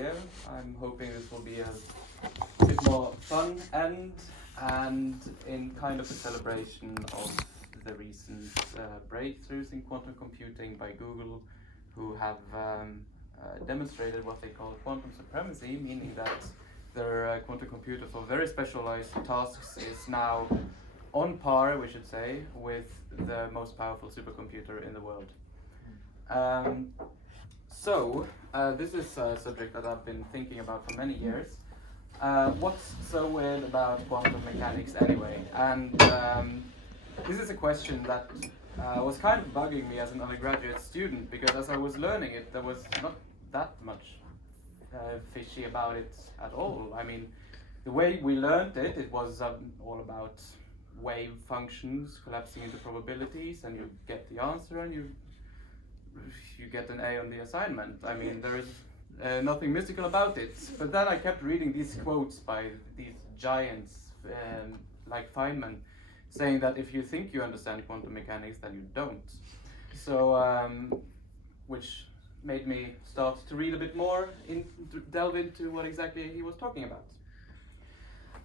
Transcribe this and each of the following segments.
here. I'm hoping this will be a bit more fun and in kind of a celebration of the recent breakthroughs in quantum computing by Google, who have demonstrated what they call quantum supremacy, meaning that their quantum computer for very specialized tasks is now on par, we should say, with the most powerful supercomputer in the world. So this is a subject that I've been thinking about for many years. What's so weird about quantum mechanics anyway? And this is a question that was kind of bugging me as an undergraduate student, because as I was learning it, there was not that much fishy about it at all. I mean, the way we learned it, it was all about wave functions collapsing into probabilities, and you get the answer and you get an A on the assignment. I mean, there is nothing mystical about it. But then I kept reading these quotes by these giants like Feynman, saying that if you think you understand quantum mechanics, then you don't. So, which made me start to read a bit more, delve into what exactly he was talking about.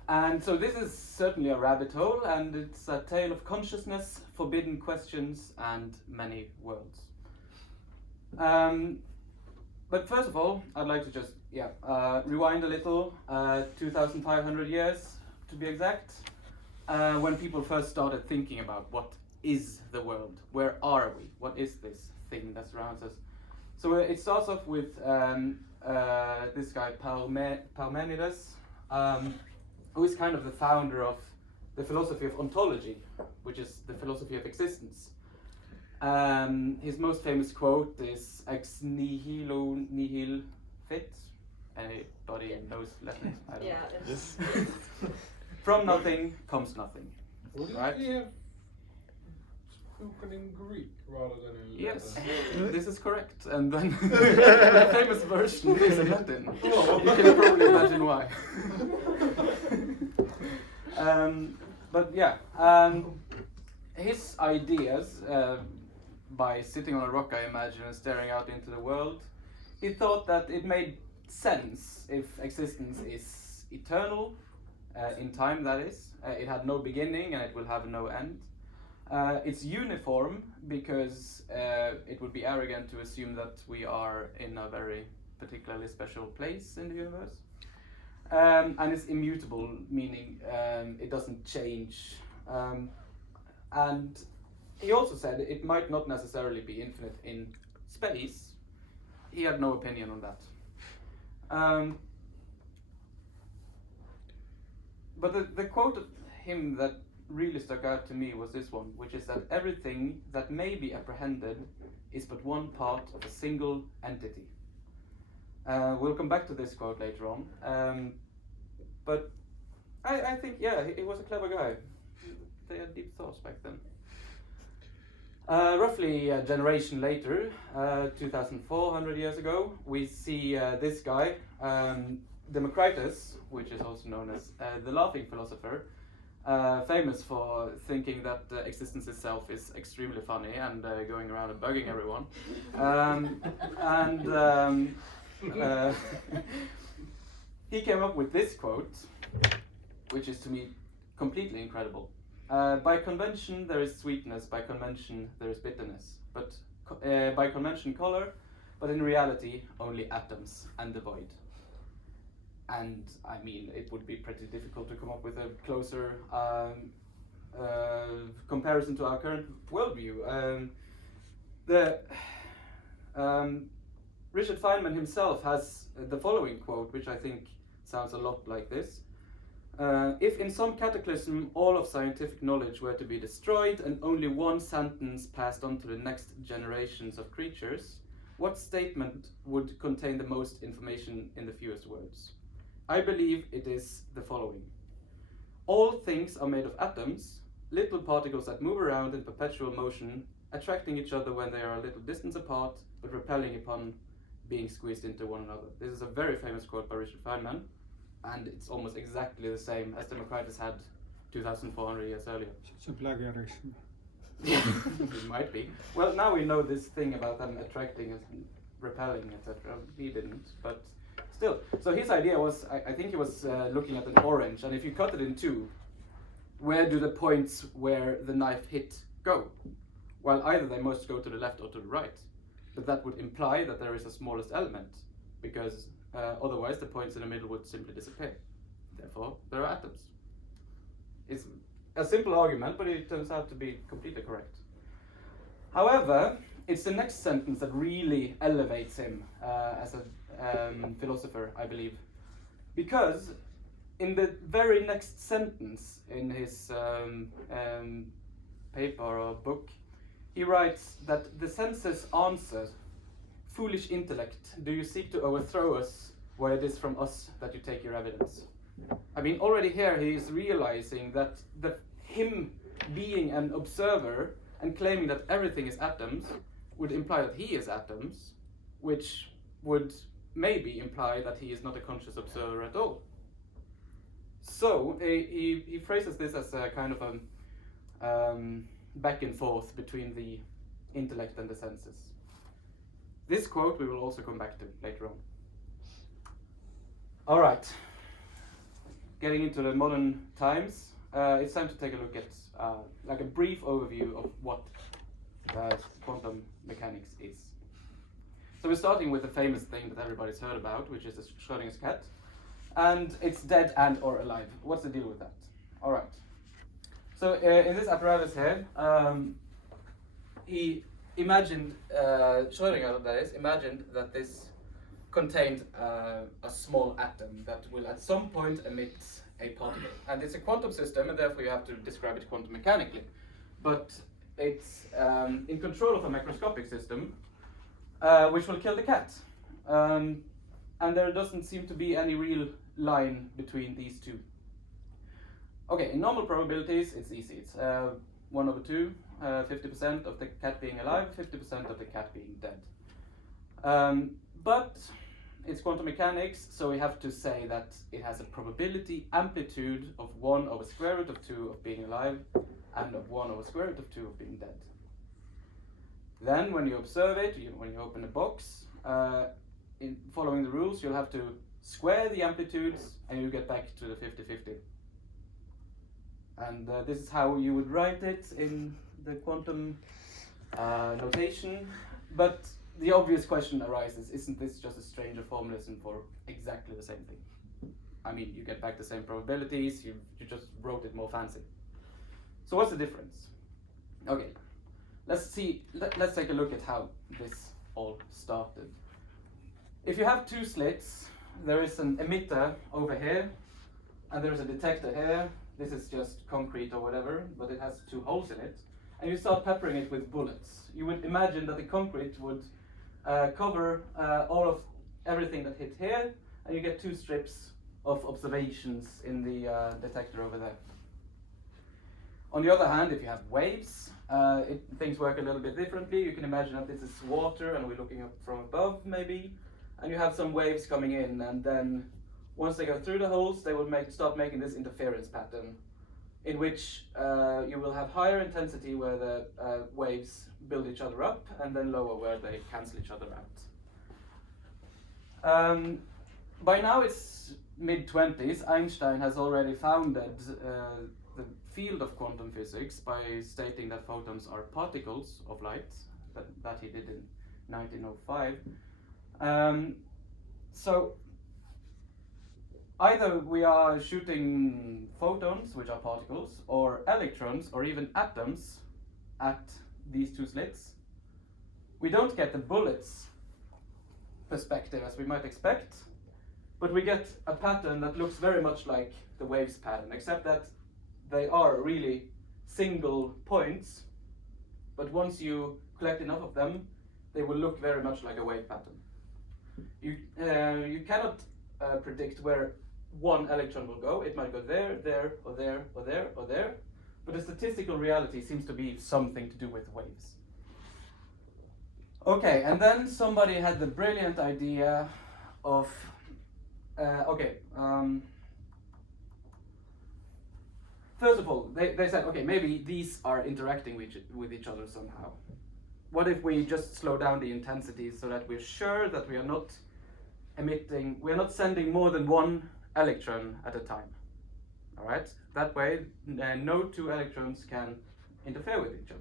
And so this is certainly a rabbit hole, and it's a tale of consciousness, forbidden questions, and many worlds. But first of all, I'd like to just rewind a little, 2,500 years to be exact, when people first started thinking about what is the world, where are we, what is this thing that surrounds us. So it starts off with this guy Parmenides, who is kind of the founder of the philosophy of ontology, which is the philosophy of existence. His most famous quote is "Ex nihilo nihil fit." Anybody knows Latin? I don't know. Yes. From nothing comes nothing. Right? He have spoken in Greek rather than in Latin? Yes, this is correct. And then the famous version is in Latin. You can probably imagine why. But yeah, his ideas, by sitting on a rock, I imagine, and staring out into the world, he thought that it made sense if existence is eternal, in time that is. It had no beginning and it will have no end. It's uniform because it would be arrogant to assume that we are in a very particularly special place in the universe. And it's immutable, meaning it doesn't change. And he also said it might not necessarily be infinite in space. He had no opinion on that. But the quote of him that really stuck out to me was this one, which is that everything that may be apprehended is but one part of a single entity. We'll come back to this quote later on. But I think, yeah, he was a clever guy. They had deep thoughts back then. Roughly a generation later, 2,400 years ago, we see this guy, Democritus, which is also known as the laughing philosopher, famous for thinking that existence itself is extremely funny and going around and bugging everyone. He came up with this quote, which is to me completely incredible. By convention there is sweetness, by convention there is bitterness, but by convention color, but in reality only atoms and the void. And I mean, it would be pretty difficult to come up with a closer comparison to our current worldview. Richard Feynman himself has the following quote, which I think sounds a lot like this. If in some cataclysm all of scientific knowledge were to be destroyed and only one sentence passed on to the next generations of creatures, what statement would contain the most information in the fewest words? I believe it is the following. All things are made of atoms, little particles that move around in perpetual motion, attracting each other when they are a little distance apart, but repelling upon being squeezed into one another. This is a very famous quote by Richard Feynman, and it's almost exactly the same as Democritus had 2,400 years earlier. It's a plagiarism. It might be. Well, now we know this thing about them attracting and repelling, etc. He didn't, but Still, so his idea was, I think he was looking at an orange, and if you cut it in two, where do the points where the knife hit go? Well, either they must go to the left or to the right, but that would imply that there is a smallest element, because otherwise the points in the middle would simply disappear. Therefore, there are atoms. It's a simple argument, but it turns out to be completely correct. However, it's the next sentence that really elevates him as a philosopher, I believe. Because in the very next sentence in his paper or book, he writes that the senses answer, "Foolish intellect, do you seek to overthrow us, where it is from us that you take your evidence?" I mean, already here he is realizing that him being an observer and claiming that everything is atoms would imply that he is atoms, which would maybe imply that he is not a conscious observer at all. So he phrases this as a kind of a back and forth between the intellect and the senses. This quote we will also come back to later on. All right, getting into the modern times, it's time to take a look at like a brief overview of what quantum mechanics is. So we're starting with the famous thing that everybody's heard about, which is the Schrödinger's cat, and it's dead and or alive. What's the deal with that? All right. So in this apparatus here, he imagined, Schrödinger that is, imagined that this contained a small atom that will at some point emit a particle. And it's a quantum system, and therefore you have to describe it quantum mechanically. But it's in control of a macroscopic system, which will kill the cat. And there doesn't seem to be any real line between these two. Okay, in normal probabilities, it's easy. It's 1 over 2, 50% of the cat being alive, 50% of the cat being dead. But it's quantum mechanics, so we have to say that it has a probability amplitude of 1 over square root of 2 of being alive, and of 1 over square root of 2 of being dead. Then when you observe it, when you open a box, in following the rules, you'll have to square the amplitudes and you get back to the 50-50. And this is how you would write it in the quantum notation. But the obvious question arises, isn't this just a stranger formalism for exactly the same thing? I mean, you get back the same probabilities, you just wrote it more fancy. So what's the difference? Okay, let's take a look at how this all started. If you have two slits, there is an emitter over here, and there's a detector here. This is just concrete or whatever, but it has two holes in it. And you start peppering it with bullets. You would imagine that the concrete would cover all of everything that hit here, and you get two strips of observations in the detector over there. On the other hand, if you have waves, things work a little bit differently. You can imagine that this is water and we're looking up from above maybe, and you have some waves coming in, and then once they go through the holes, they will start making this interference pattern, in which you will have higher intensity where the waves build each other up, and then lower where they cancel each other out. By now it's mid-20s. Einstein has already founded the field of quantum physics by stating that photons are particles of light. That he did in 1905. So either we are shooting photons, which are particles, or electrons, or even atoms at these two slits. We don't get the bullets perspective as we might expect, but we get a pattern that looks very much like the waves pattern, except that they are really single points, but once you collect enough of them, they will look very much like a wave pattern. You cannot predict where one electron will go. It might go there, there, or there, or there, or there, but the statistical reality seems to be something to do with waves. Okay, and then somebody had the brilliant idea of, first of all, they said, okay, maybe these are interacting with each other somehow. What if we just slow down the intensity so that we're sure that we are not emitting, we're not sending more than one electron at a time. All right? That way, no two electrons can interfere with each other.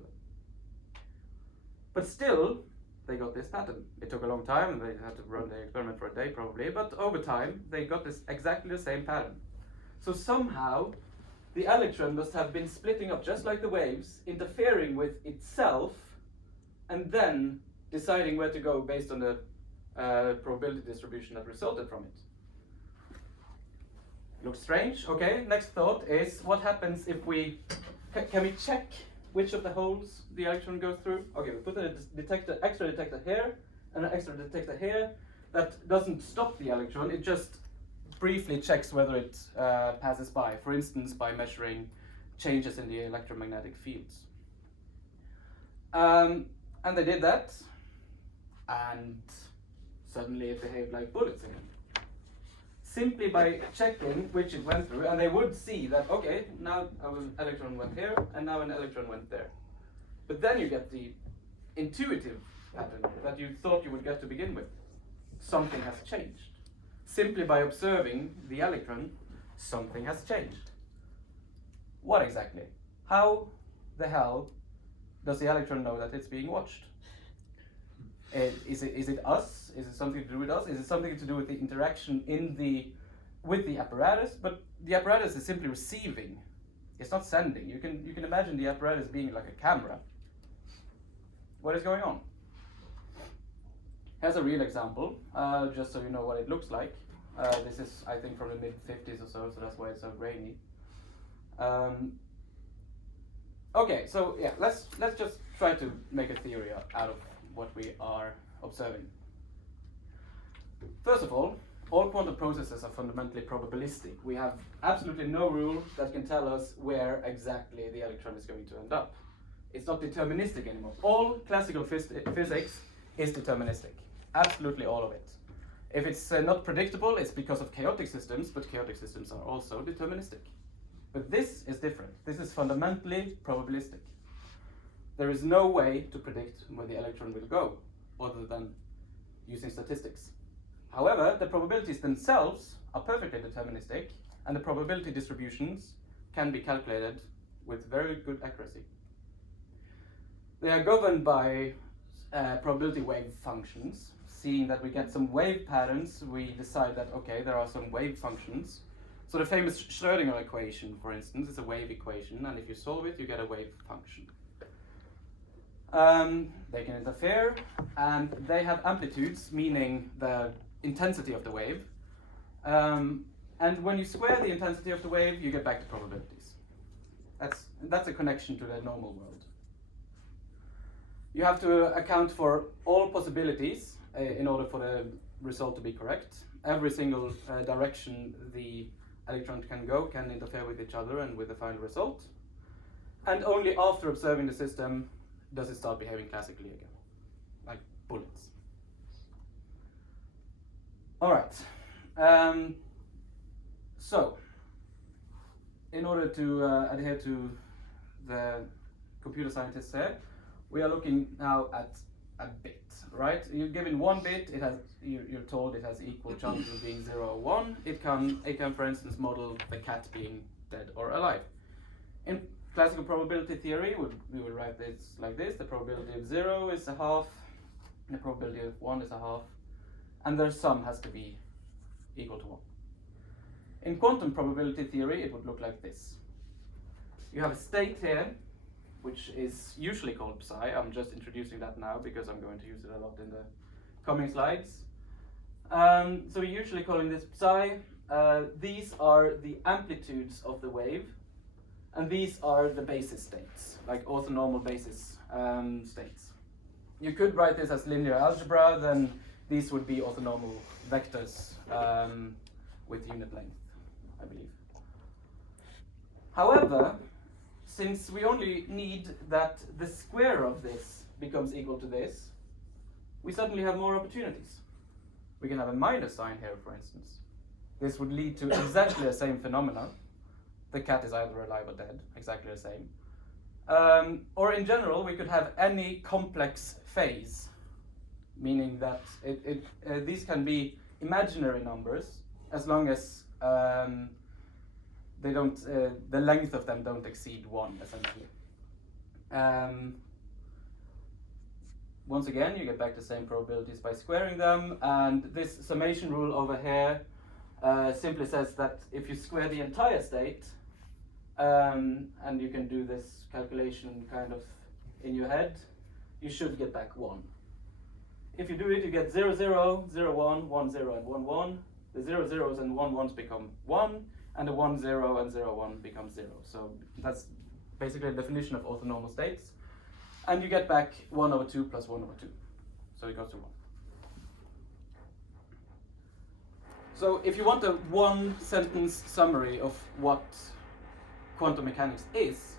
But still, they got this pattern. It took a long time, and they had to run the experiment for a day probably, but over time, they got this exactly the same pattern. So somehow, the electron must have been splitting up just like the waves, interfering with itself, and then deciding where to go based on the probability distribution that resulted from it. Looks strange. Okay, next thought is what happens if we, can we check which of the holes the electron goes through? Okay, we put a detector, extra detector here and an extra detector here. That doesn't stop the electron, it just briefly checks whether it passes by, for instance by measuring changes in the electromagnetic fields. And they did that, and suddenly it behaved like bullets again. Simply by checking which it went through, and they would see that, okay, now an electron went here, and now an electron went there. But then you get the intuitive pattern that you thought you would get to begin with. Something has changed. Simply by observing the electron, something has changed. What exactly? How the hell does the electron know that it's being watched? Is it us? Is it something to do with us? Is it something to do with the interaction with the apparatus? But the apparatus is simply receiving. It's not sending. You can imagine the apparatus being like a camera. What is going on? Here's a real example, just so you know what it looks like. This is, I think, from the mid-50s or so that's why it's so grainy. Okay, so yeah, let's just try to make a theory out of what we are observing. First of all quantum processes are fundamentally probabilistic. We have absolutely no rule that can tell us where exactly the electron is going to end up. It's not deterministic anymore. All classical physics is deterministic. Absolutely all of it. If it's not predictable, it's because of chaotic systems, but chaotic systems are also deterministic. But this is different. This is fundamentally probabilistic. There is no way to predict where the electron will go, other than using statistics. However, the probabilities themselves are perfectly deterministic, and the probability distributions can be calculated with very good accuracy. They are governed by probability wave functions. Seeing that we get some wave patterns, we decide that, okay, there are some wave functions. So the famous Schrödinger equation, for instance, is a wave equation, and if you solve it, you get a wave function. They can interfere, and they have amplitudes, meaning the intensity of the wave. And when you square the intensity of the wave, you get back to probabilities. That's a connection to the normal world. You have to account for all possibilities in order for the result to be correct. Every single direction the electron can go can interfere with each other and with the final result. And only after observing the system does it start behaving classically again, like bullets. All right. So, in order to adhere to the computer scientists here, we are looking now at a bit, right? You're given one bit, you're told it has equal chances of being 0 or 1. It can, for instance, model the cat being dead or alive. In classical probability theory, we would write this like this: the probability of 0 is a half, the probability of 1 is a half, and their sum has to be equal to 1. In quantum probability theory, it would look like this. You have a state here, which is usually called psi. I'm just introducing that now because I'm going to use it a lot in the coming slides. So we're usually calling this psi. These are the amplitudes of the wave, and these are the basis states, like orthonormal basis states. You could write this as linear algebra, then these would be orthonormal vectors with unit length, I believe. However, since we only need that the square of this becomes equal to this, we suddenly have more opportunities. We can have a minus sign here, for instance. This would lead to exactly the same phenomena. The cat is either alive or dead, exactly the same. Or in general, we could have any complex phase, meaning that these can be imaginary numbers as long as they don't, the length of them don't exceed 1, essentially. Once again, you get back the same probabilities by squaring them, and this summation rule over here simply says that if you square the entire state, and you can do this calculation kind of in your head, you should get back 1. If you do it, you get 0, 0, 0, 1, 1, 0, and 1, 1. The 0, 0s and 1, 1s become 1, and the 1, 0, and 0, 1 becomes 0. So that's basically the definition of orthonormal states. And you get back 1 over 2 plus 1 over 2. So it goes to 1. So if you want a one-sentence summary of what quantum mechanics is,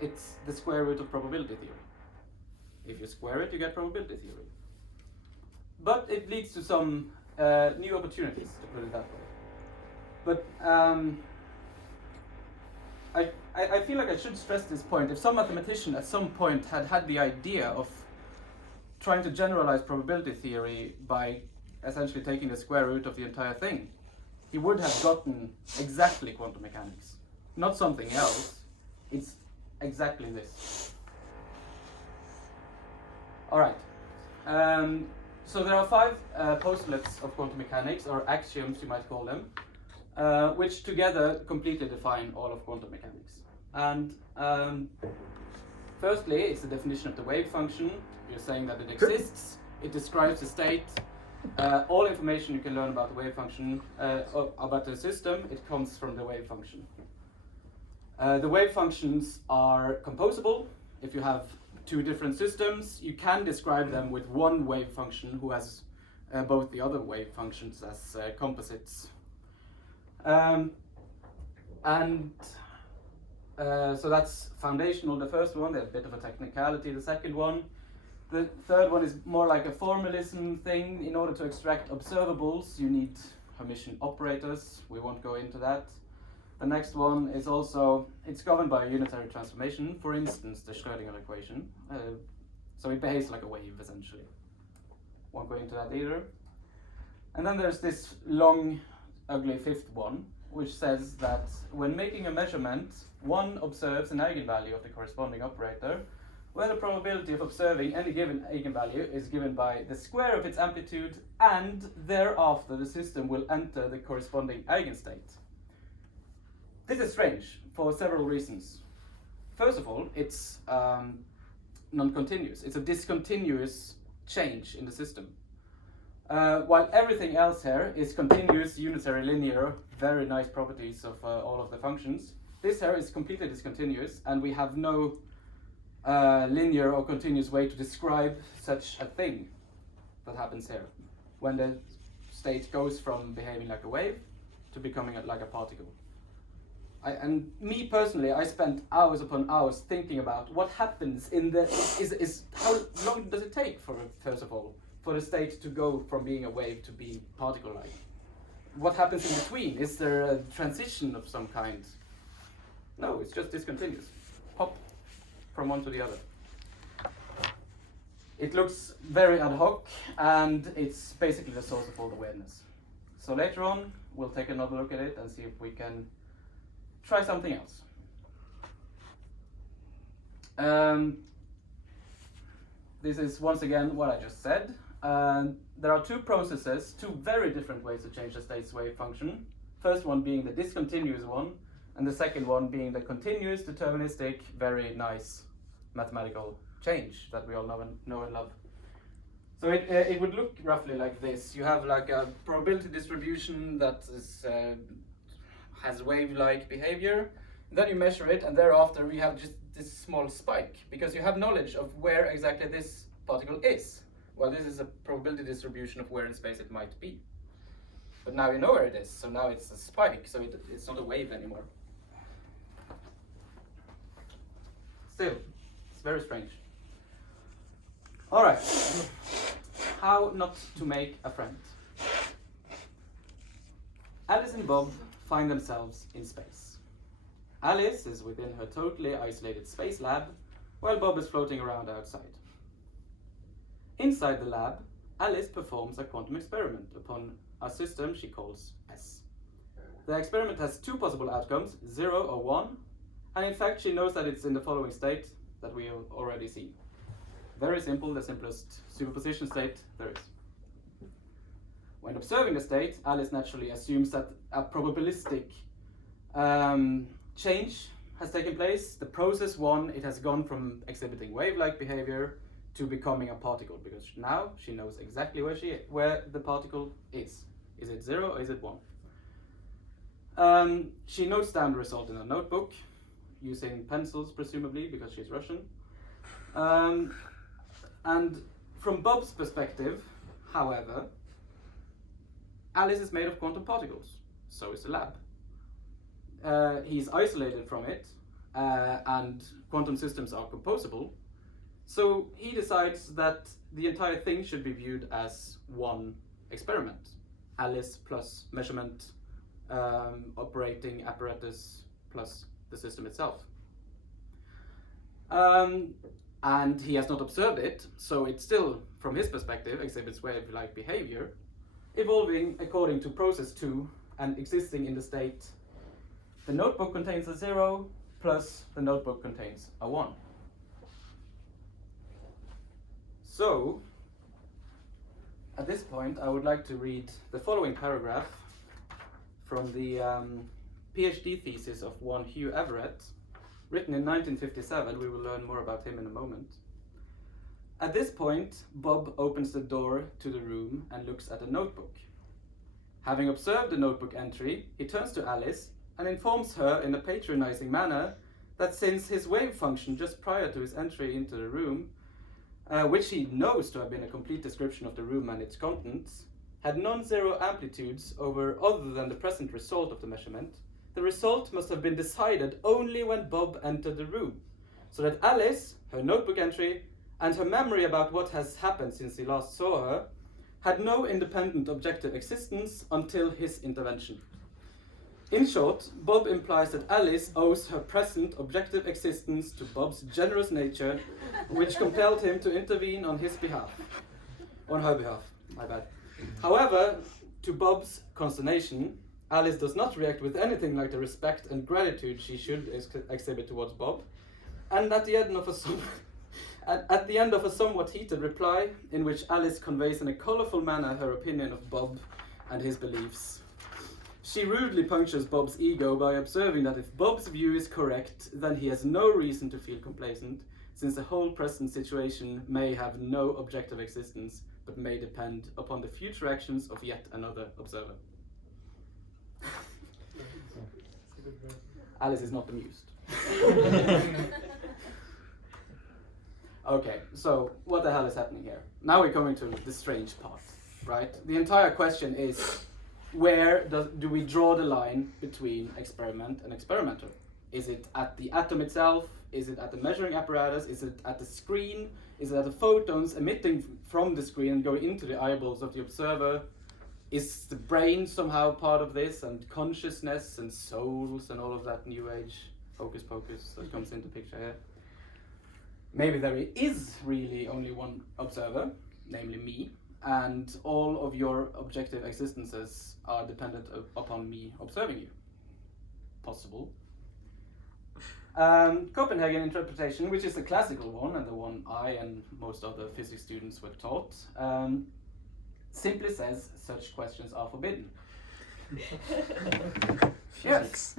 it's the square root of probability theory. If you square it, you get probability theory. But it leads to some new opportunities, to put it that way. But I feel like I should stress this point. If some mathematician at some point had the idea of trying to generalize probability theory by essentially taking the square root of the entire thing, he would have gotten exactly quantum mechanics. Not something else, it's exactly this. Alright, so there are 5 postulates of quantum mechanics, or axioms you might call them, which together completely define all of quantum mechanics. And firstly, it's the definition of the wave function. You're saying that it exists, it describes the state. All information you can learn about the wave function, about the system, it comes from the wave function. The wave functions are composable. If you have 2 different systems, you can describe them with one wave function who has both the other wave functions as composites. So that's foundational, the first one, a bit of a technicality, the second one. The third one is more like a formalism thing. In order to extract observables, you need Hermitian operators. We won't go into that. The next one is also, it's governed by a unitary transformation, for instance, the Schrödinger equation. So it behaves like a wave, essentially. Won't go into that either. And then there's this long, ugly fifth one, which says that when making a measurement, one observes an eigenvalue of the corresponding operator, where the probability of observing any given eigenvalue is given by the square of its amplitude, and thereafter the system will enter the corresponding eigenstate. This is strange for several reasons. First of all, it's non-continuous. It's a discontinuous change in the system. While everything else here is continuous, unitary, linear, very nice properties of all of the functions, this here is completely discontinuous, and we have no linear or continuous way to describe such a thing that happens here when the state goes from behaving like a wave to becoming like a particle. And me personally, I spent hours upon hours thinking about what happens in the how long does it take for, first of all, for the state to go from being a wave to being particle-like? What happens in between? Is there a transition of some kind? No, it's just discontinuous. Pop from one to the other. It looks very ad hoc, and it's basically the source of all the weirdness. So later on, we'll take another look at it and see if we can try something else. This is once again what I just said. There are 2 processes, 2 very different ways to change the state's wave function. First one being the discontinuous one, and the second one being the continuous, deterministic, very nice mathematical change that we all know and love. So it would look roughly like this. You have like a probability distribution that is, has wave-like behavior. Then you measure it, and thereafter we have just this small spike, because you have knowledge of where exactly this particle is. Well, this is a probability distribution of where in space it might be. But now you know where it is, so now it's a spike, so it's not a wave anymore. Still, it's very strange. Alright, how not to make a friend. Alice and Bob find themselves in space. Alice is within her totally isolated space lab, while Bob is floating around outside. Inside the lab, Alice performs a quantum experiment upon a system she calls S. The experiment has two possible outcomes, 0 or 1, and in fact she knows that it's in the following state that we have already seen. Very simple, the simplest superposition state there is. When observing the state, Alice naturally assumes that a probabilistic change has taken place. The process 1, it has gone from exhibiting wave-like behavior to becoming a particle, because now she knows exactly where the particle is. Is it 0 or is it 1? She notes down the result in a notebook, using pencils presumably, because she's Russian. And from Bob's perspective, however, Alice is made of quantum particles, so is the lab. He's isolated from it, and quantum systems are composable, so he decides that the entire thing should be viewed as one experiment. Alice plus measurement, operating apparatus plus the system itself. And he has not observed it, so it still, from his perspective, exhibits wave-like behavior, evolving according to process 2 and existing in the state. The notebook contains a 0 plus the notebook contains a 1. So, at this point, I would like to read the following paragraph from the PhD thesis of one Hugh Everett, written in 1957. We will learn more about him in a moment. At this point, Bob opens the door to the room and looks at a notebook. Having observed the notebook entry, he turns to Alice and informs her in a patronizing manner that since his wave function just prior to his entry into the room, which he knows to have been a complete description of the room and its contents, had non-zero amplitudes over other than the present result of the measurement, the result must have been decided only when Bob entered the room, so that Alice, her notebook entry, and her memory about what has happened since he last saw her had no independent objective existence until his intervention. In short, Bob implies that Alice owes her present objective existence to Bob's generous nature, which compelled him to intervene on his behalf. On her behalf, my bad. However, to Bob's consternation, Alice does not react with anything like the respect and gratitude she should exhibit towards Bob, and at the end of a somewhat heated reply, in which Alice conveys in a colourful manner her opinion of Bob and his beliefs, she rudely punctures Bob's ego by observing that if Bob's view is correct, then he has no reason to feel complacent, since the whole present situation may have no objective existence, but may depend upon the future actions of yet another observer. Alice is not amused. Okay, so what the hell is happening here? Now we're coming to the strange part, right? The entire question is, where do we draw the line between experiment and experimenter? Is it at the atom itself? Is it at the measuring apparatus? Is it at the screen? Is it at the photons emitting from the screen and going into the eyeballs of the observer? Is the brain somehow part of this, and consciousness and souls and all of that new age hocus pocus that comes into picture here? Maybe there is really only one observer, namely me, and all of your objective existences are dependent upon me observing you. Possible. Copenhagen interpretation, which is the classical one and the one I and most other physics students were taught, simply says such questions are forbidden. Yes.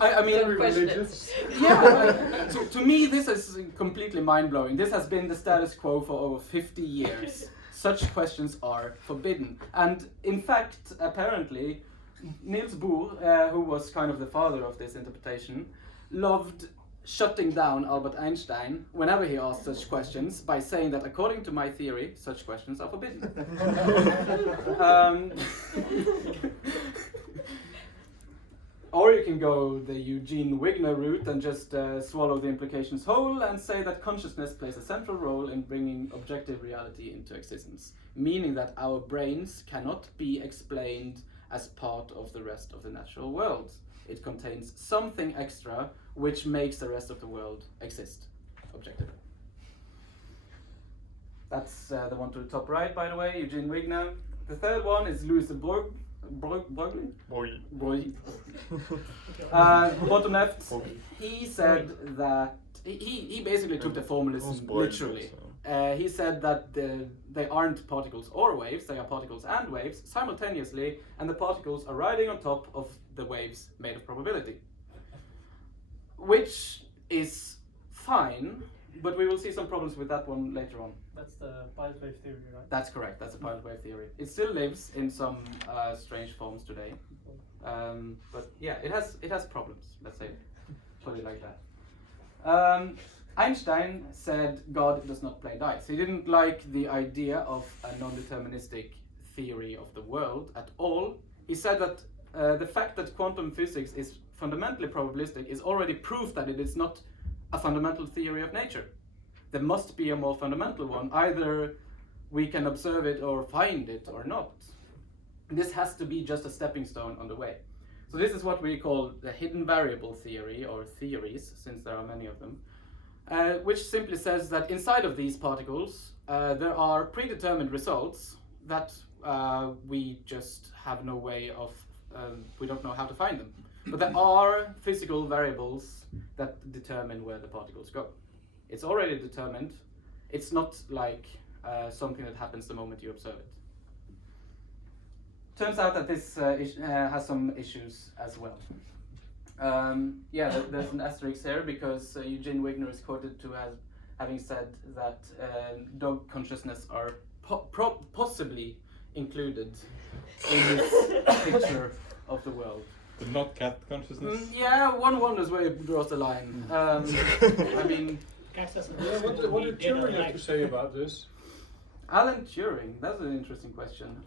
I mean, religious. Yeah. To me, this is completely mind-blowing. This has been the status quo for over 50 years. Such questions are forbidden. And in fact, apparently, Niels Bohr, who was kind of the father of this interpretation, loved shutting down Albert Einstein whenever he asked such questions by saying that according to my theory, such questions are forbidden. Or you can go the Eugene Wigner route and just swallow the implications whole and say that consciousness plays a central role in bringing objective reality into existence, meaning that our brains cannot be explained as part of the rest of the natural world. It contains something extra which makes the rest of the world exist objectively. That's the one to the top right, by the way, Eugene Wigner. The third one is Louis Broglie. Bottom left. He said that he basically took the formalism literally. He said that they aren't particles or waves, they are particles and waves simultaneously, and the particles are riding on top of the waves made of probability. Which is fine, but we will see some problems with that one later on. That's the pilot wave theory, right? That's correct, that's a pilot wave theory. It still lives in some strange forms today. But yeah, it has problems, let's say, put it like that. Einstein said God does not play dice. He didn't like the idea of a non-deterministic theory of the world at all. He said that the fact that quantum physics is fundamentally probabilistic is already proof that it is not a fundamental theory of nature. There must be a more fundamental one. Either we can observe it or find it or not. This has to be just a stepping stone on the way. So this is what we call the hidden variable theory, or theories, since there are many of them, which simply says that inside of these particles there are predetermined results that we just have no way of, we don't know how to find them. But there are physical variables that determine where the particles go. It's already determined. It's not like something that happens the moment you observe it. Turns out that this has some issues as well. Yeah, there's an asterisk here because Eugene Wigner is quoted to as having said that dog consciousness are possibly included in this picture of the world. But not cat consciousness? Yeah, one wonders where it draws the line. I mean... Yeah, what did Turing have to say about this? Alan Turing, that's an interesting question.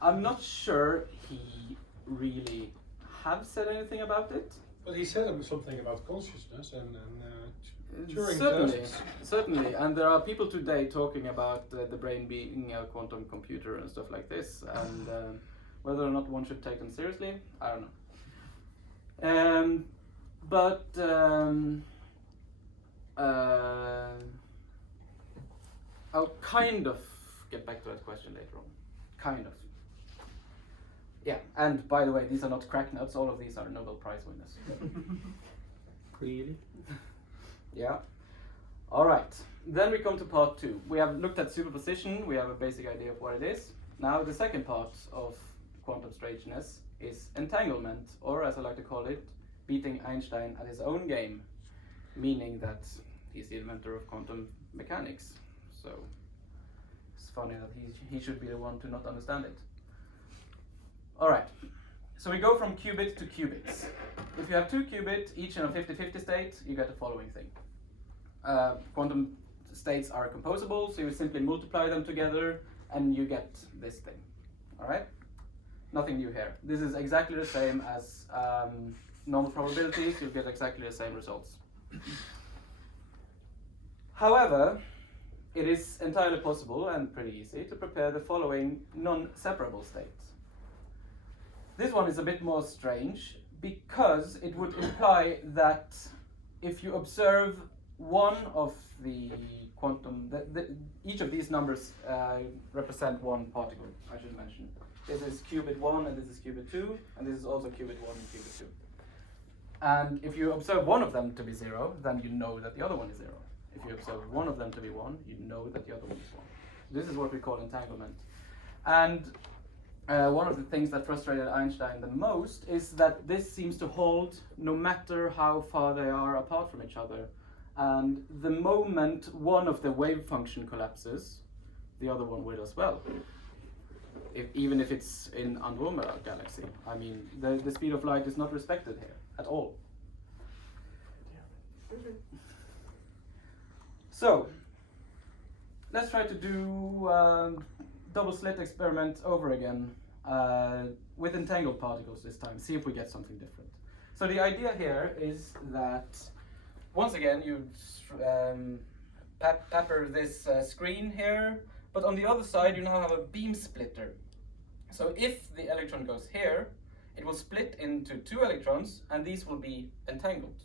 I'm not sure he really have said anything about it. But he said something about consciousness and Turing certainly, and there are people today talking about the brain being a quantum computer and stuff like this, and whether or not one should take them seriously, I don't know. I'll kind of get back to that question later on. Kind of. Yeah, and by the way, these are not crack nuts, all of these are Nobel Prize winners. Really? Yeah. Alright, then we come to part 2. We have looked at superposition, we have a basic idea of what it is. Now the second part of quantum strangeness is entanglement, or as I like to call it, beating Einstein at his own game, meaning that he's the inventor of quantum mechanics. So it's funny that he should be the one to not understand it. Alright, so we go from qubit to qubits. If you have 2 qubits, each in a 50-50 state, you get the following thing. Quantum states are composable, so you simply multiply them together and you get this thing. Alright? Nothing new here. This is exactly the same as normal probabilities, you'll get exactly the same results. However, it is entirely possible and pretty easy to prepare the following non-separable states. This one is a bit more strange because it would imply that if you observe one of the quantum, each of these numbers represent one particle, I should mention. This is qubit 1 and this is qubit 2, and this is also qubit 1 and qubit 2. And if you observe one of them to be 0, then you know that the other one is 0. If you observe one of them to be 1, you know that the other one is 1. This is what we call entanglement. And one of the things that frustrated Einstein the most is that this seems to hold no matter how far they are apart from each other. And the moment one of the wave function collapses, the other one will as well. Even if it's in Andromeda galaxy. I mean, the speed of light is not respected here at all. So, let's try to do double slit experiment over again with entangled particles this time. See if we get something different. So the idea here is that once again you pepper this screen here, but on the other side you now have a beam splitter. So if the electron goes here, it will split into 2 electrons and these will be entangled.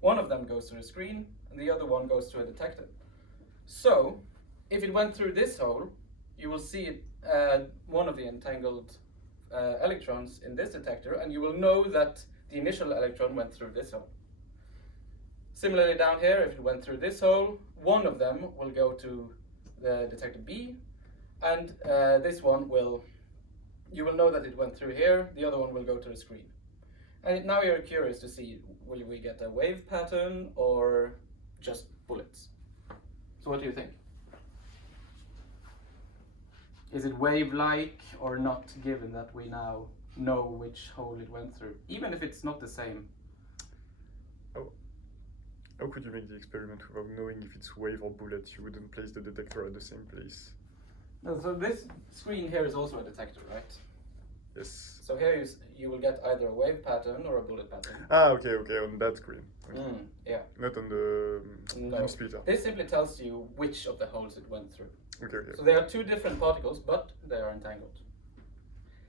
One of them goes to the screen and the other one goes to a detector. So if it went through this hole, you will see one of the entangled electrons in this detector, and you will know that the initial electron went through this hole. Similarly down here, if it went through this hole, one of them will go to the detector B, and this one will, you will know that it went through here, the other one will go to the screen. And now you're curious to see, will we get a wave pattern or just bullets? So what do you think? Is it wave-like or not, given that we now know which hole it went through, even if it's not the same? How could you make the experiment without knowing if it's wave or bullet? You wouldn't place the detector at the same place. No, so this screen here is also a detector, right? Yes. So here you will get either a wave pattern or a bullet pattern. Okay, on that screen. Okay. Yeah. Not on the No. splitter. This simply tells you which of the holes it went through. Okay. So they are two different particles, but they are entangled.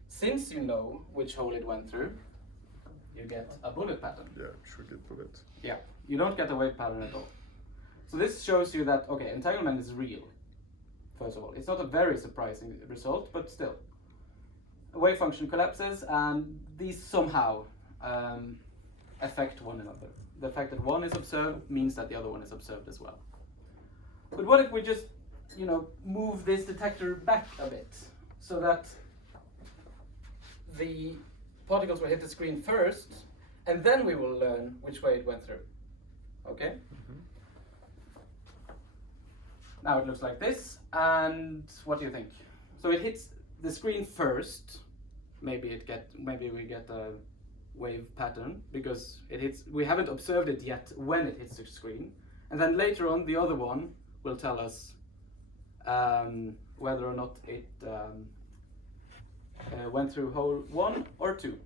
Since you know which hole it went through, you get a bullet pattern. Yeah, should get bullet. Yeah, you don't get a wave pattern at all. So this shows you that, okay, entanglement is real, first of all. It's not a very surprising result, but still. A wave function collapses, and these somehow affect one another. The fact that one is observed means that the other one is observed as well. But what if we just, move this detector back a bit, so that the particles will hit the screen first, and then we will learn which way it went through. Okay? Now it looks like this, and what do you think? So it hits the screen first. Maybe we get a wave pattern because it hits. We haven't observed it yet when it hits the screen, and then later on the other one will tell us whether or not it went through hole 1 or 2.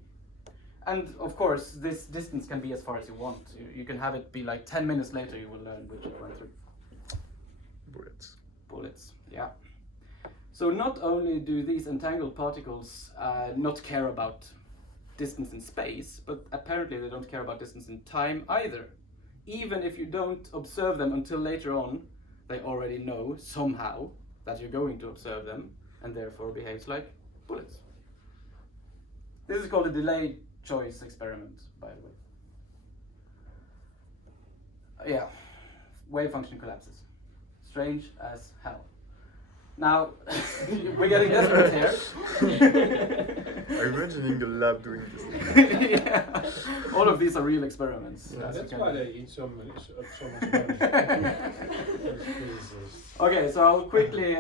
And of course, this distance can be as far as you want. You can have it be like 10 minutes later, you will learn which it went through. Bullets, yeah. So not only do these entangled particles not care about distance in space, but apparently they don't care about distance in time either. Even if you don't observe them until later on, they already know somehow that you're going to observe them, and therefore behaves like bullets. This is called a delayed choice experiment, by the way. Yeah, wave function collapses. Strange as hell. Now, we're getting desperate here. I'm imagining a lab doing this. Yeah. All of these are real experiments. Yeah, that's why they eat so much money. Okay, so I'll quickly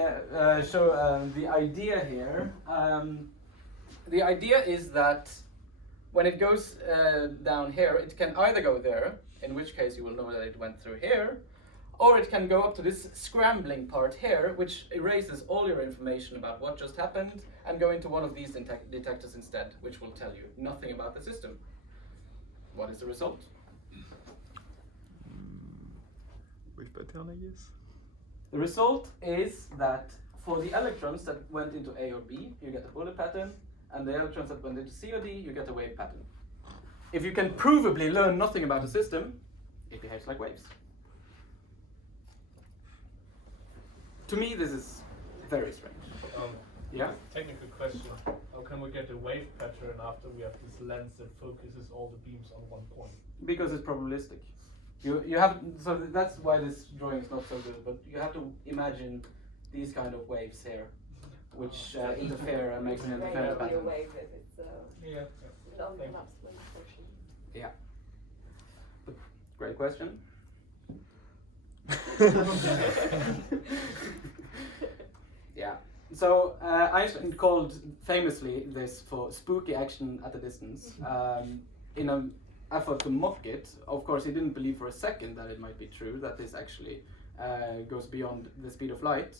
show the idea here. The idea is that when it goes down here, it can either go there, in which case you will know that it went through here, or it can go up to this scrambling part here, which erases all your information about what just happened, and go into one of these detectors instead, which will tell you nothing about the system. What is the result? Wave pattern, I guess. The result is that for the electrons that went into A or B, you get a bullet pattern, and the electrons that went into C or D, you get a wave pattern. If you can provably learn nothing about the system, it behaves like waves. To me, this is very strange. Yeah? Technical question. How can we get a wave pattern after we have this lens that focuses all the beams on one point? Because it's probabilistic. You have, so that's why this drawing is not so good, but you have to imagine these kind of waves here, which interfere and makes an interference pattern. Wave if it's long collapsed wave function. Yeah. But great question. Yeah. So Einstein called famously this for spooky action at a distance. In an effort to mock it, of course, he didn't believe for a second that it might be true, that this actually goes beyond the speed of light.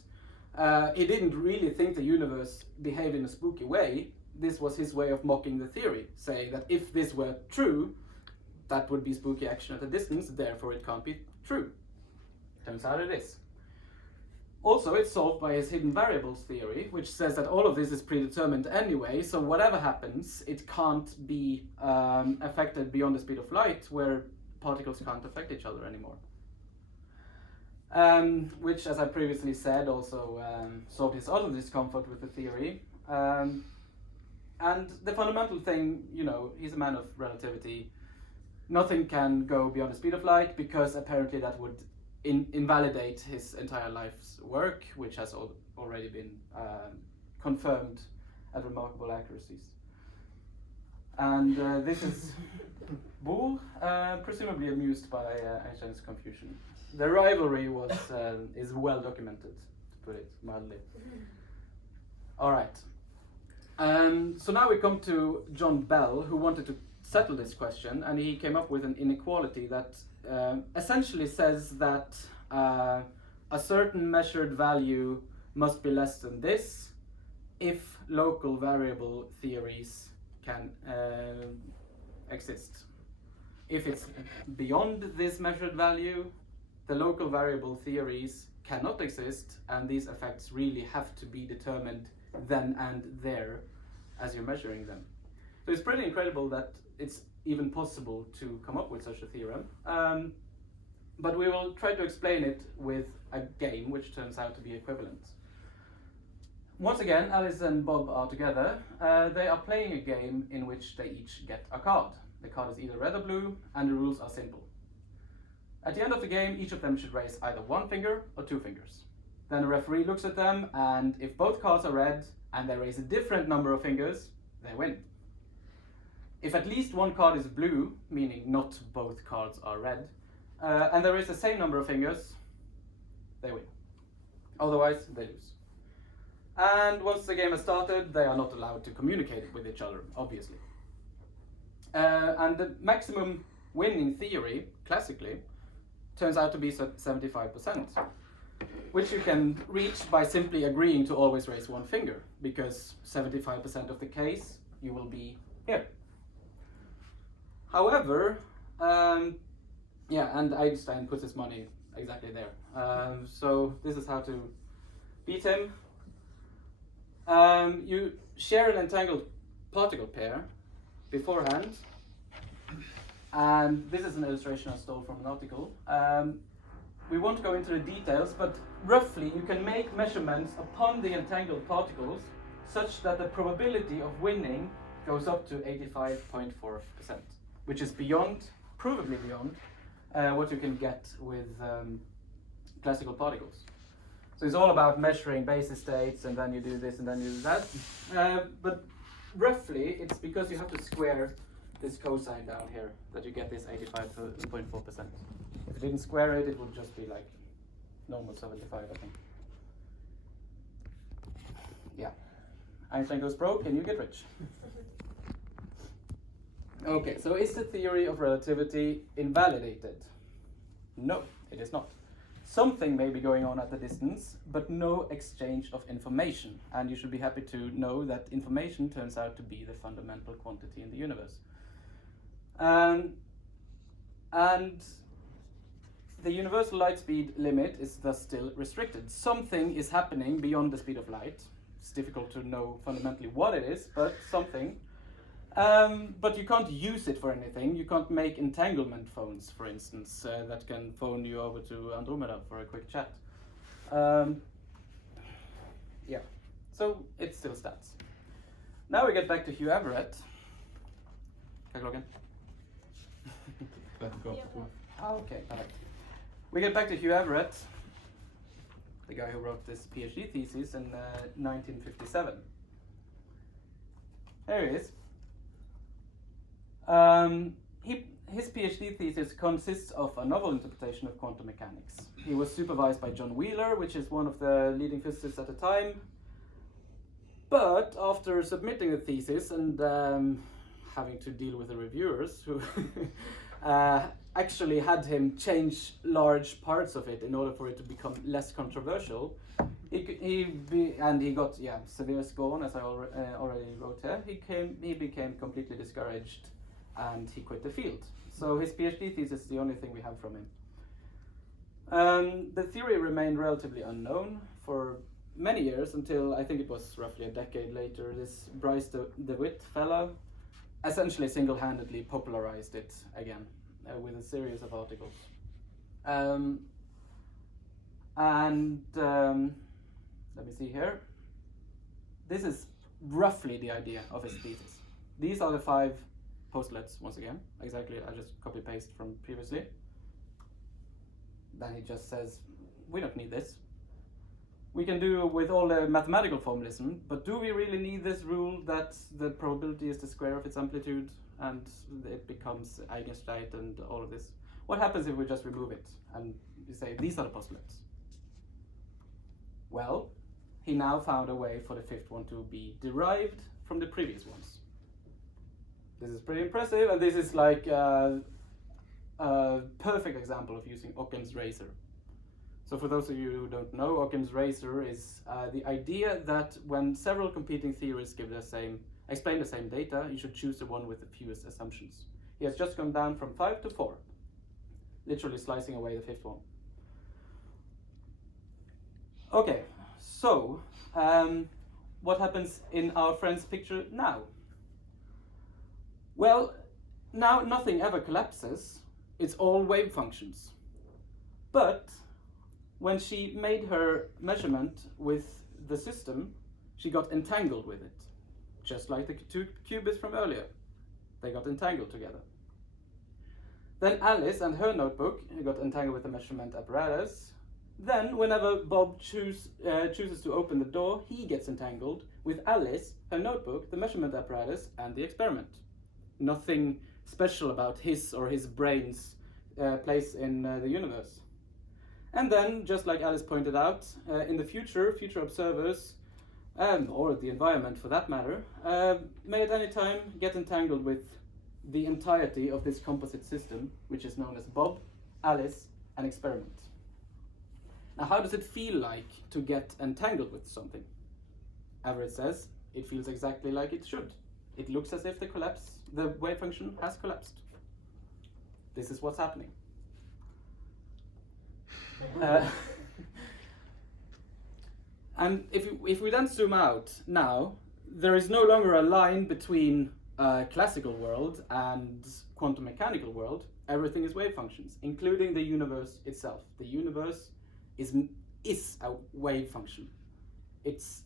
He didn't really think the universe behaved in a spooky way. This was his way of mocking the theory, saying that if this were true, that would be spooky action at a distance, therefore it can't be true. Turns out it is. Also, it's solved by his hidden variables theory, which says that all of this is predetermined anyway, so whatever happens, it can't be affected beyond the speed of light, where particles can't affect each other anymore. which, as I previously said, also solved his other discomfort with the theory. And the fundamental thing, he's a man of relativity. Nothing can go beyond the speed of light because apparently that would invalidate his entire life's work, which has already been confirmed at remarkable accuracies. And this is Boole, presumably amused by Einstein's confusion. The rivalry is well documented, to put it mildly. All right. So now we come to John Bell, who wanted to settle this question, and he came up with an inequality that essentially says that a certain measured value must be less than this if local variable theories can exist. If it's beyond this measured value, the local variable theories cannot exist, and these effects really have to be determined then and there as you're measuring them. So it's pretty incredible that it's even possible to come up with such a theorem. But we will try to explain it with a game which turns out to be equivalent. Once again, Alice and Bob are together. They are playing a game in which they each get a card. The card is either red or blue, and the rules are simple. At the end of the game, each of them should raise either one finger or two fingers. Then the referee looks at them, and if both cards are red and they raise a different number of fingers, they win. If at least one card is blue, meaning not both cards are red, and there is the same number of fingers, they win. Otherwise, they lose. And once the game has started, they are not allowed to communicate with each other, obviously. And the maximum winning theory, classically, turns out to be 75%, which you can reach by simply agreeing to always raise one finger, because 75% of the case, you will be here. However, and Einstein puts his money exactly there. So this is how to beat him. You share an entangled particle pair beforehand, and this is an illustration I stole from an article. We won't go into the details, but roughly you can make measurements upon the entangled particles such that the probability of winning goes up to 85.4%, which is provably beyond what you can get with classical particles. So it's all about measuring basis states, and then you do this and then you do that. But roughly, it's because you have to square this cosine down here that you get this 85.4%. If you didn't square it, it would just be like normal 75, I think. Yeah. Einstein goes broke and you get rich. Okay, so is the theory of relativity invalidated? No, it is not. Something may be going on at a distance, but no exchange of information. And you should be happy to know that information turns out to be the fundamental quantity in the universe. And the universal light speed limit is thus still restricted. Something is happening beyond the speed of light. It's difficult to know fundamentally what it is, but something. But you can't use it for anything. You can't make entanglement phones, for instance, that can phone you over to Andromeda for a quick chat. Yeah, so it still stands. Now we get back to Hugh Everett. Okay, perfect. We get back to Hugh Everett, the guy who wrote this PhD thesis in 1957. There he is. His PhD thesis consists of a novel interpretation of quantum mechanics. He was supervised by John Wheeler, which is one of the leading physicists at the time. But after submitting the thesis and having to deal with the reviewers who actually had him change large parts of it in order for it to become less controversial, he got severe scorn, as I already wrote here. He became completely discouraged, and he quit the field. So his PhD thesis is the only thing we have from him. The theory remained relatively unknown for many years until I think it was roughly a decade later. This Bryce DeWitt fellow essentially single-handedly popularized it again with a series of articles. And let me see here. This is roughly the idea of his thesis. These are the 5 postulates, once again. Exactly, I just copy-paste from previously. Then he just says, we don't need this. We can do with all the mathematical formalism, but do we really need this rule that the probability is the square of its amplitude and it becomes eigenstate and all of this? What happens if we just remove it and we say these are the postulates? Well, he now found a way for the 5th one to be derived from the previous ones. This is pretty impressive, and this is like a perfect example of using Occam's razor. So for those of you who don't know, Occam's razor is the idea that when several competing theories explain the same data, you should choose the one with the fewest assumptions. He has just gone down from 5 to 4, literally slicing away the 5th one. Okay, so what happens in our friend's picture now? Well, now nothing ever collapses. It's all wave functions. But when she made her measurement with the system, she got entangled with it, just like the 2 qubits from earlier. They got entangled together. Then Alice and her notebook got entangled with the measurement apparatus. Then, whenever Bob chooses to open the door, he gets entangled with Alice, her notebook, the measurement apparatus, and the experiment. Nothing special about his or his brain's place in the universe. And then, just like Alice pointed out, in the future observers, or the environment for that matter, may at any time get entangled with the entirety of this composite system, which is known as Bob, Alice, and experiment. Now, how does it feel like to get entangled with something? Everett says it feels exactly like it should. It looks as if the wave function has collapsed. This is what's happening. And if we then zoom out now, there is no longer a line between classical world and quantum mechanical world. Everything is wave functions, including the universe itself. The universe is a wave function. It's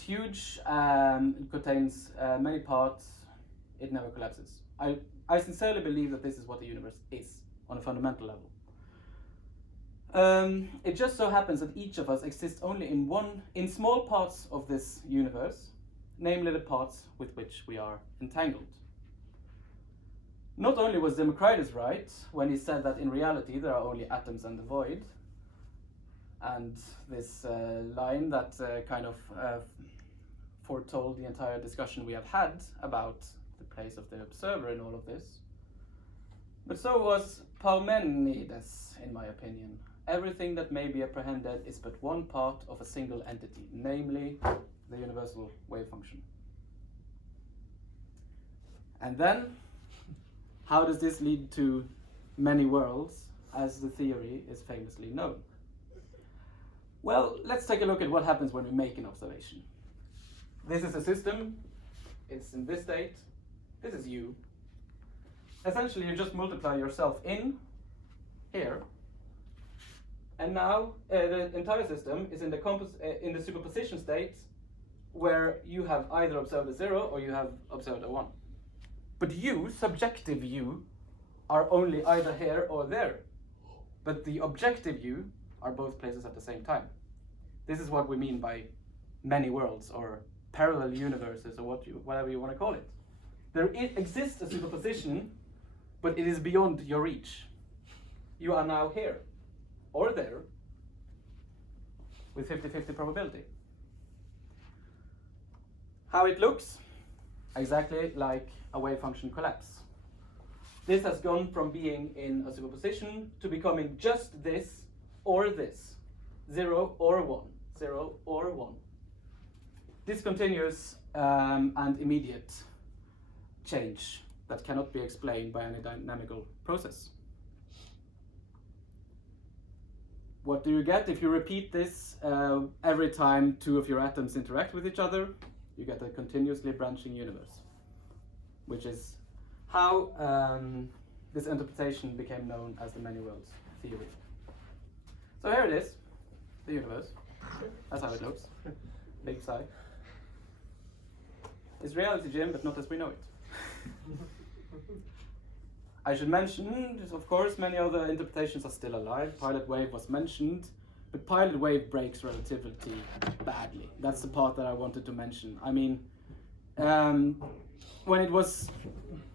huge, it contains many parts, it never collapses. I sincerely believe that this is what the universe is on a fundamental level. It just so happens that each of us exists only in small parts of this universe, namely the parts with which we are entangled. Not only was Democritus right when he said that in reality there are only atoms and the void, and this line that kind of foretold the entire discussion we have had about the place of the observer in all of this, but so was Parmenides, in my opinion. Everything that may be apprehended is but one part of a single entity, namely the universal wave function. And then, how does this lead to many worlds, as the theory is famously known? Well, let's take a look at what happens when we make an observation. This is a system, it's in this state, this is you. Essentially, you just multiply yourself in here, and now the entire system is in the superposition state where you have either observed a 0 or you have observed a 1. But you, subjective you, are only either here or there. But the objective you are both places at the same time. This is what we mean by many worlds or parallel universes or whatever you want to call it. There exists a superposition, but it is beyond your reach. You are now here or there with 50-50 probability. How it looks? Exactly like a wave function collapse. This has gone from being in a superposition to becoming just this or this, 0 or 1, 0 or 1. Discontinuous and immediate change that cannot be explained by any dynamical process. What do you get if you repeat this every time 2 of your atoms interact with each other? You get a continuously branching universe, which is how this interpretation became known as the many worlds theory. So here it is, the universe. That's how it looks. Big sigh. It's reality, Jim, but not as we know it. I should mention, of course, many other interpretations are still alive. Pilot wave was mentioned, but pilot wave breaks relativity badly. That's the part that I wanted to mention. I mean, when it was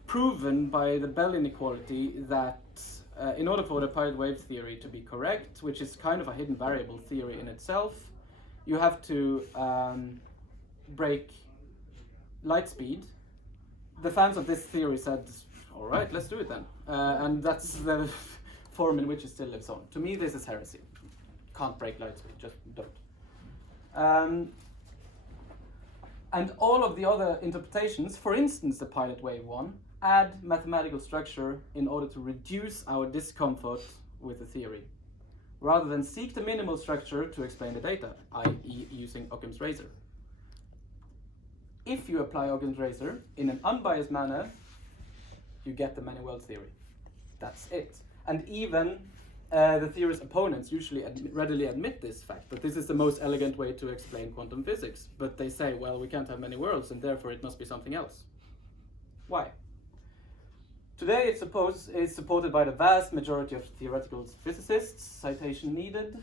proven by the Bell inequality that in order for the pilot wave theory to be correct, which is kind of a hidden variable theory in itself, you have to break light speed. The fans of this theory said, all right, let's do it then. And that's the form in which it still lives on. To me, this is heresy. Can't break light speed, just don't. And all of the other interpretations, for instance, the pilot wave one, add mathematical structure in order to reduce our discomfort with the theory, rather than seek the minimal structure to explain the data, i.e. using Occam's razor. If you apply Occam's razor in an unbiased manner, you get the many worlds theory. That's it. And even the theory's opponents usually readily admit this fact, but this is the most elegant way to explain quantum physics. But they say, well, we can't have many worlds, and therefore it must be something else. Why? Today it's supported by the vast majority of theoretical physicists, citation needed.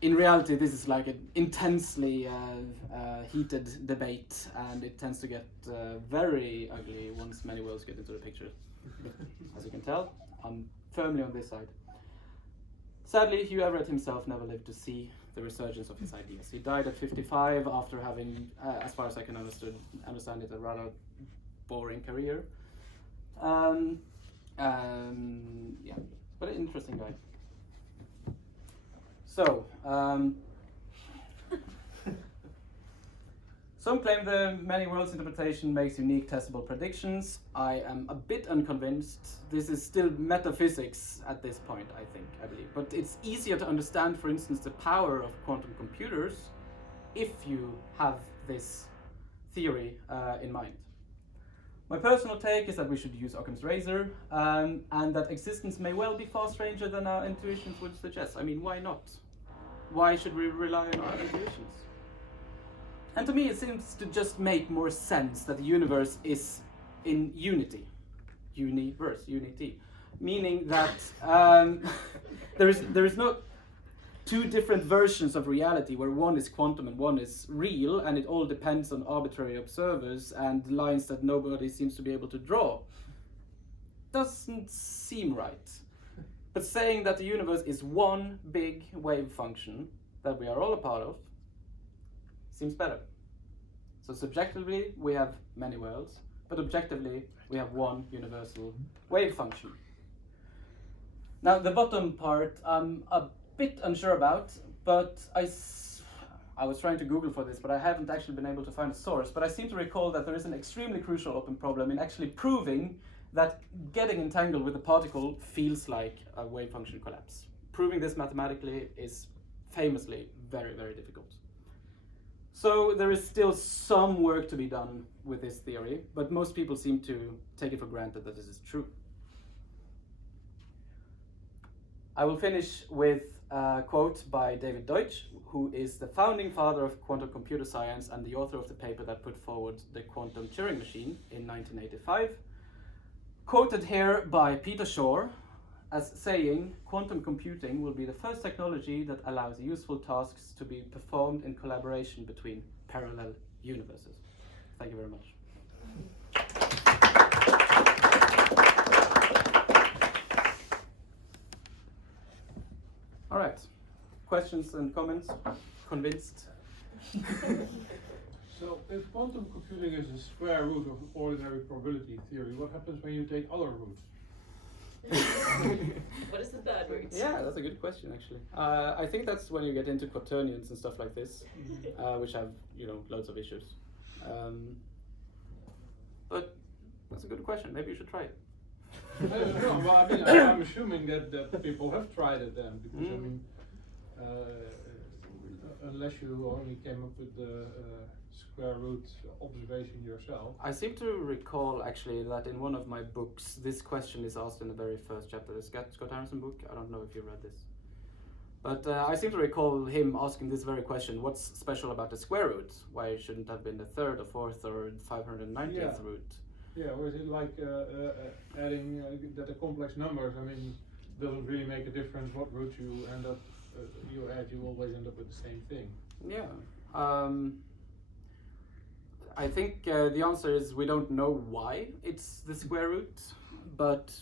In reality, this is like an intensely heated debate, and it tends to get very ugly once many worlds get into the picture. As you can tell, I'm firmly on this side. Sadly, Hugh Everett himself never lived to see the resurgence of his ideas. He died at 55 after having, as far as I can understand it, a rather boring career. Yeah, but an interesting guy. So, some claim the many worlds interpretation makes unique testable predictions. I am a bit unconvinced. This is still metaphysics at this point, I believe. But it's easier to understand, for instance, the power of quantum computers if you have this theory in mind. My personal take is that we should use Occam's razor, and that existence may well be far stranger than our intuitions would suggest. I mean, why not? Why should we rely on our intuitions? And to me, it seems to just make more sense that the universe is in unity. Unity. Meaning that there is no two different versions of reality where one is quantum and one is real, and it all depends on arbitrary observers and lines that nobody seems to be able to draw. Doesn't seem right. But saying that the universe is one big wave function that we are all a part of seems better. So subjectively, we have many worlds, but objectively, we have one universal wave function. Now, the bottom part, I'm a bit unsure about, but I was trying to Google for this, but I haven't actually been able to find a source. But I seem to recall that there is an extremely crucial open problem in actually proving that getting entangled with a particle feels like a wave function collapse. Proving this mathematically is famously very, very difficult. So there is still some work to be done with this theory, but most people seem to take it for granted that this is true. I will finish with a quote by David Deutsch, who is the founding father of quantum computer science and the author of the paper that put forward the quantum Turing machine in 1985. Quoted here by Peter Shor as saying, quantum computing will be the first technology that allows useful tasks to be performed in collaboration between parallel universes. Thank you very much. All right, questions and comments? Convinced? So, if quantum computing is a square root of ordinary probability theory, what happens when you take other roots? What is the third root? Yeah, that's a good question, actually. I think that's when you get into quaternions and stuff like this, which have, loads of issues. But that's a good question. Maybe you should try it. No, well, I mean, I'm assuming that people have tried it then, because I mean, a unless you only came up with the square root observation yourself. I seem to recall actually that in one of my books, this question is asked in the very first chapter. The Scott Harrison book. I don't know if you read this, but I seem to recall him asking this very question: what's special about the square root? Why it shouldn't have been the third or fourth or 590th root? Yeah, or is it like adding that the complex numbers? I mean, doesn't really make a difference what root you end up. You add, you always end up with the same thing. Yeah. I think the answer is we don't know why it's the square root, but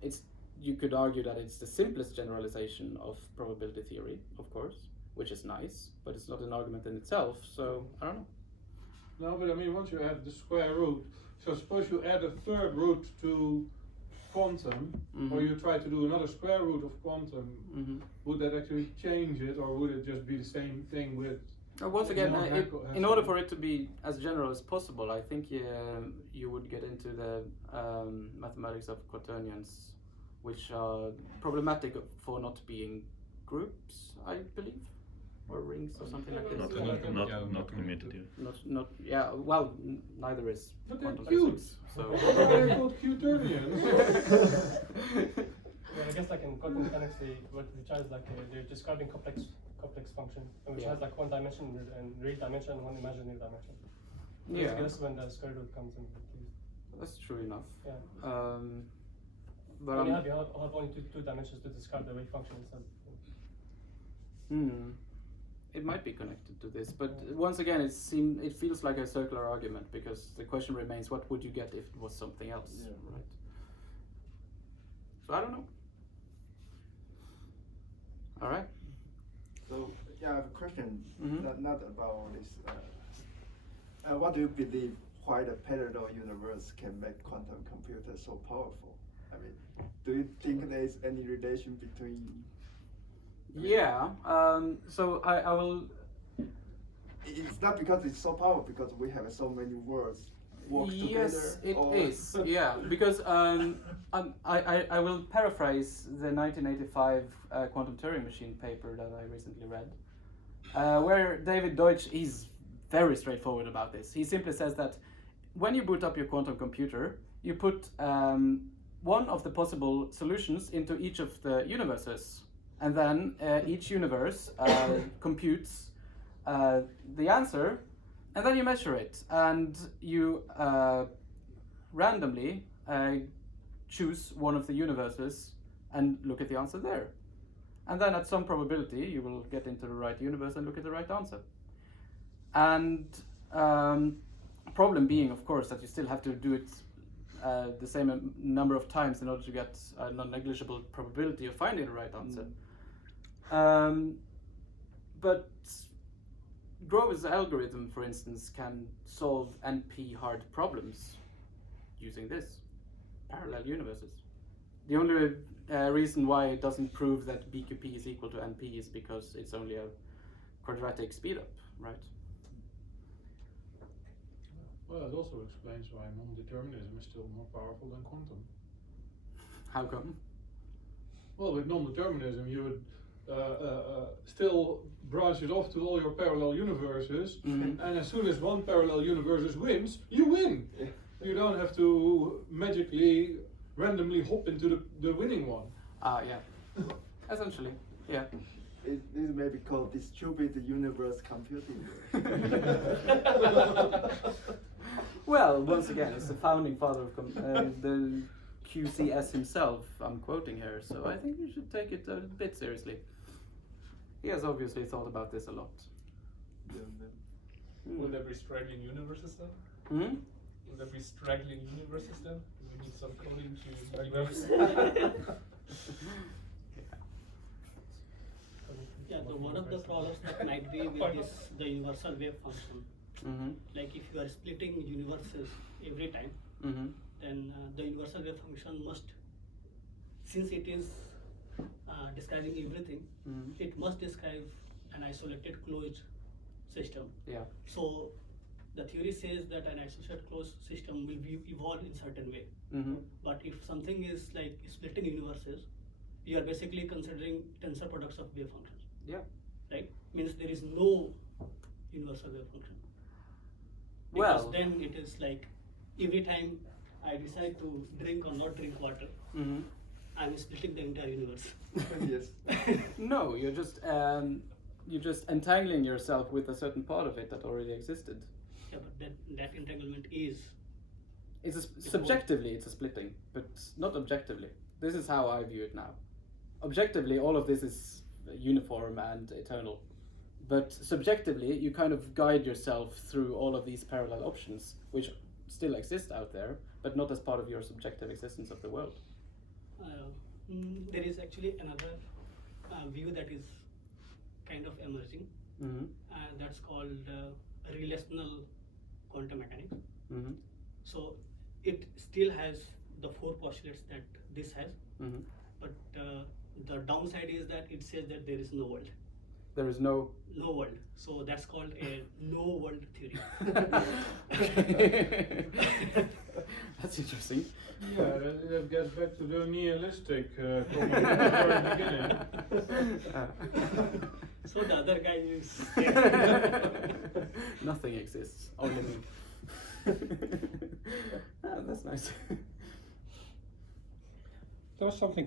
it's, you could argue that it's the simplest generalization of probability theory, of course, which is nice, but it's not an argument in itself, so I don't know. No, but I mean, once you add the square root, so suppose you add a third root to quantum, or you try to do another square root of quantum, would that actually change it, or would it just be the same thing with? Once again, in order for it to be as general as possible, I think you would get into the mathematics of quaternions, which are problematic for not being groups, I believe, or rings or something like this. Not committed. Not yeah. Well, neither is But they're quantum cute. physics. So They're called quaternions. Yeah, I guess like in quantum mechanics, which has like they're describing complex function, which has like one dimension and real dimension and one imaginary dimension. yeah, I guess when the square root comes in. that's true enough. Yeah. But When you have only two dimensions to describe the wave function itself. It might be connected to this, but once again, it feels like a circular argument because the question remains: what would you get if it was something else, right? So I don't know. All right. So yeah, I have a question. Mhm. Not about this. What do you believe? Why the parallel universe can make quantum computers so powerful? I mean, do you think there is any relation between? Yeah. So I will. It's not because it's so powerful, because we have so many words work Yes, together. it is. Yeah, because I will paraphrase the 1985 quantum Turing machine paper that I recently read, where David Deutsch is very straightforward about this. He simply says that when you boot up your quantum computer, you put one of the possible solutions into each of the universes, and then each universe computes the answer, and then you measure it, and you randomly choose one of the universes and look at the answer there. And then at some probability, you will get into the right universe and look at the right answer. And problem being, of course, that you still have to do it the same number of times in order to get a non-negligible probability of finding the right answer. But Grover's algorithm, for instance, can solve NP hard problems using this, parallel universes. The only reason why it doesn't prove that BQP is equal to NP is because it's only a quadratic speedup, right? Well, it also explains why non-determinism is still more powerful than quantum. How come? Well, with non-determinism, you would still branch it off to all your parallel universes, and as soon as one parallel universe wins, you win. You don't have to magically, randomly hop into the winning one. Yeah. Essentially, yeah. This may be called distributed universe computing. Well, once again, it's the founding father of the QCS himself I'm quoting here, so I think you should take it a bit seriously. He has obviously thought about this a lot. Will there be straggling universes then? Hmm? Will there be straggling universes then? Do we need some coding to universe? Yeah, so one of the problems that might be with this, the universal wave function, like if you are splitting universes every time, then the universal wave function must, since it is describing everything, it must describe an isolated closed system. Yeah. So the theory says that an isolated closed system will be evolved in certain way. But if something is like splitting universes, you are basically considering tensor products of wave functions. Yeah. Right? means there is no universal wave function. Because Well, then it is like every time I decide to drink or not drink water, I'm splitting the entire universe. Yes. no, you're just entangling yourself with a certain part of it that already existed. Yeah, but that entanglement is. Subjectively, it's a splitting, but not objectively. This is how I view it now. Objectively, all of this is uniform and eternal. But subjectively, you kind of guide yourself through all of these parallel options, which still exist out there, but not as part of your subjective existence of the world. There is actually another view that is kind of emerging. That's called relational quantum mechanics. So it still has the four postulates that this has, but the downside is that it says that there is no world. There is no world. So that's called a no world theory. That's interesting. Yeah, that gets back to the nihilistic comment at the very beginning. So the other guy is. Nothing exists, only me. That's nice. There was something